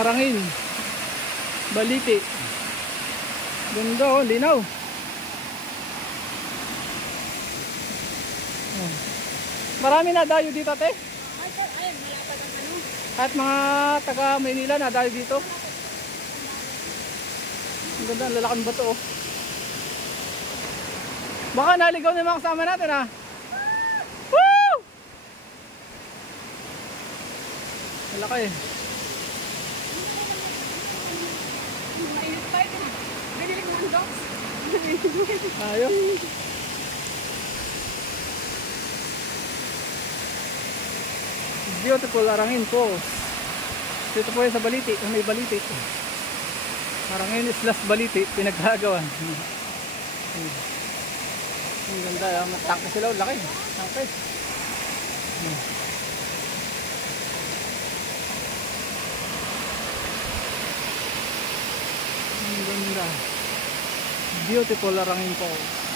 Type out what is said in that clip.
Arangin. Baliti. Ganda oh, linaw. Oh. Marami na dayo dito, te. Ayun, malapad ang ano. At mga taga Maynila na dayo dito. Ang ganda, ang lalaking bato oh. Baka naligaw na yung mga kasama natin ah. Woo! Malaki eh. Mainit pa ito. Binili ko ng dogs. Ayun. Beautiful Arangin Falls. Dito po yan sa Baliti, may Baliti. Arangin slash Baliti, pinaggagawan. Ang ganda, matangka sila, laki. Tangka. Ang ganda. Beautiful Arangin Falls.